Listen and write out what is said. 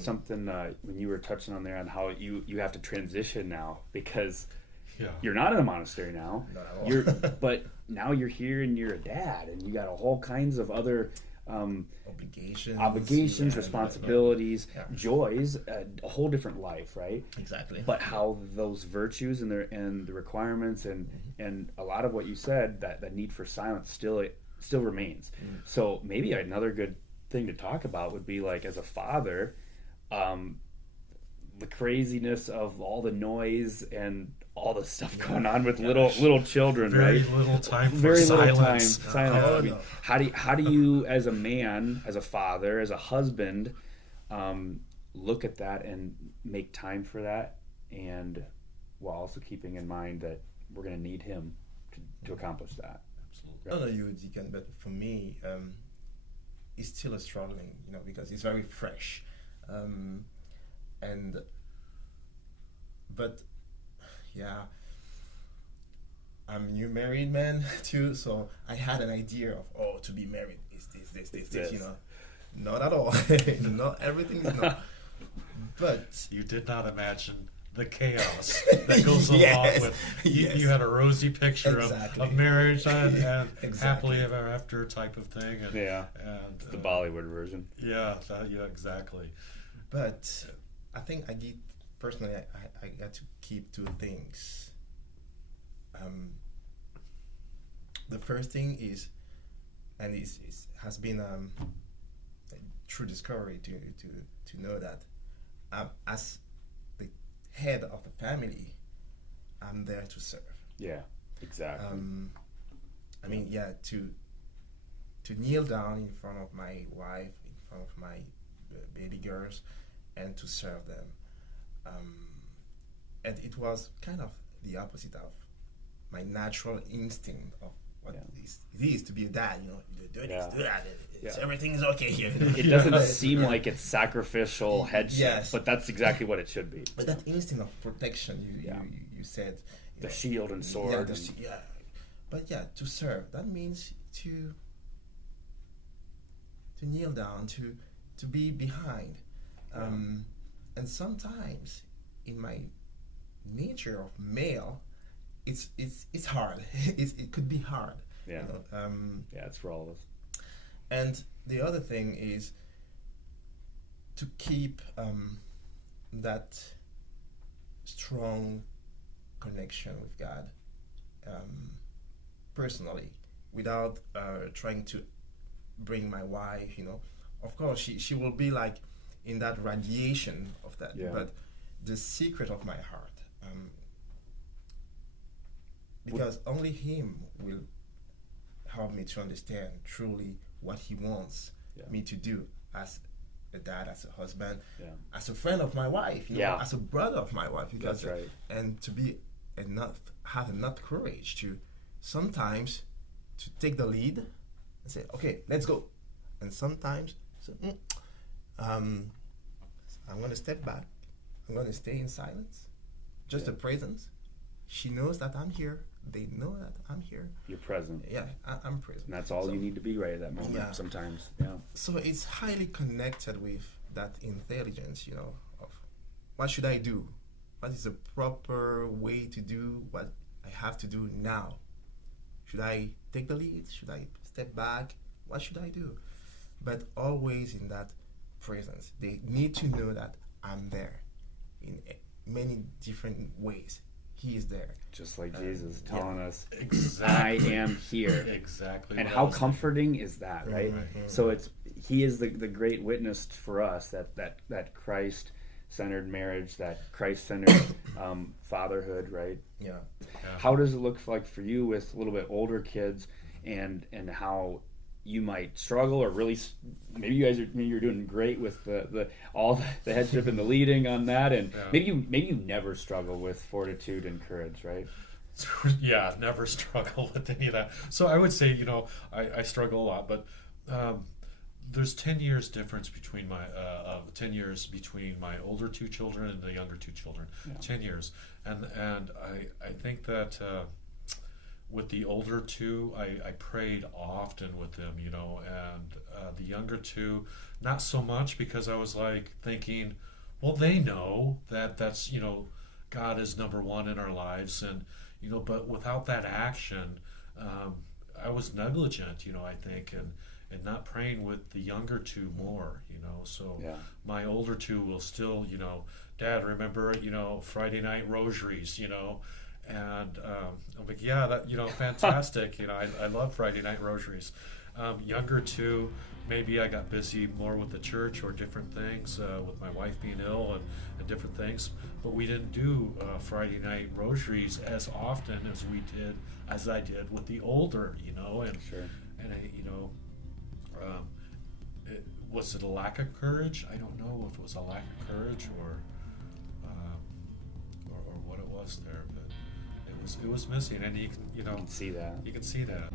something when you were touching on there on how you have to transition now because Yeah. you're not in a monastery now. Not at all. But now you're here and you're a dad and you got all kinds of other obligations, responsibilities, Yeah. joys, a whole different life, right? Exactly. But how those virtues and the requirements and a lot of what you said, that need for silence still remains. So maybe another good thing to talk about would be like as a father, the craziness of all the noise and all the stuff going on with little children, Very right? little time for Very little time silence. silence. Oh, I mean, no. how do you as a man, as a father, as a husband, look at that and make time for that, and while also keeping in mind that we're going to need him to accomplish that. Absolutely. I don't know you, Deacon, but for me, it's still a struggling, because it's very fresh, but yeah, I'm a new married man too, so I had an idea of to be married is this, Not at all. Not everything is not. But You did not imagine the chaos that goes Yes, along with yes. you had a rosy picture Exactly. of marriage and Exactly. happily ever after type of thing. And, Yeah. and The Bollywood version. Yeah, exactly. But I think personally, I got to keep two things. The first thing is, and it has been a true discovery to know that as the head of the family, I'm there to serve. Yeah, exactly. To kneel down in front of my wife, in front of my baby girls, and to serve them. And it was kind of the opposite of my natural instinct of what it is to be a dad. Do this, do that. Everything is okay here. It doesn't seem like it's sacrificial headship, Yes. but that's exactly what it should be. But that instinct of protection, you said. The shield and sword. But to serve, that means to kneel down, to be behind. And sometimes in my nature of male, it's hard. It could be hard. Yeah. It's for all of us. And the other thing is to keep that strong connection with God personally, without trying to bring my wife. Of course, she will be like in that radiation of that. Yeah. But the secret of my heart, because only Him will help me to understand truly what He wants me to do as a dad, as a husband, as a friend of my wife, as a brother of my wife. Because, that's right. And to be have enough courage to sometimes to take the lead and say, okay, let's go. And sometimes, I'm going to step back. I'm going to stay in silence. Just the presence. She knows that I'm here. They know that I'm here. You're present. Yeah, I'm present. And that's all you need to be right at that moment sometimes. Yeah. So it's highly connected with that intelligence, of what should I do? What is the proper way to do what I have to do now? Should I take the lead? Should I step back? What should I do? But always in that presence. They need to know that I'm there in many different ways. He is there. Just like Jesus telling us, Exactly. I am here. Exactly. And what how I was thinking. comforting is that, right? So He is the great witness for us that Christ-centered marriage, that Christ-centered fatherhood, right? Yeah. How does it look like for you with a little bit older kids, and how you might struggle, or really maybe you're doing great with the headship and the leading on that, and maybe you never struggle with fortitude and courage, right? Yeah, never struggle with any of that. So I would say, I struggle a lot, but there's 10 years difference between 10 years between my older two children and the younger two children. 10 years, and I think that with the older two, I prayed often with them, you know, and the younger two, not so much, because I was like thinking, well, they know that that's, you know, God is number one in our lives, and you know, but without that action, I was negligent, you know, I think, and not praying with the younger two more, you know. So Yeah. my older two will still, you know, Dad, remember, you know, Friday night rosaries, you know, and I'm like, yeah, that, you know, fantastic, you know, I love Friday night rosaries. Younger two, maybe I got busy more with the church or different things, with my wife being ill and different things, but we didn't do Friday night rosaries as often as I did with the older, you know, and Sure. and I, you know, was it a lack of courage? I don't know if it was a lack of courage or what it was there, but it was missing, and you can, you know, You can see that. you can see that.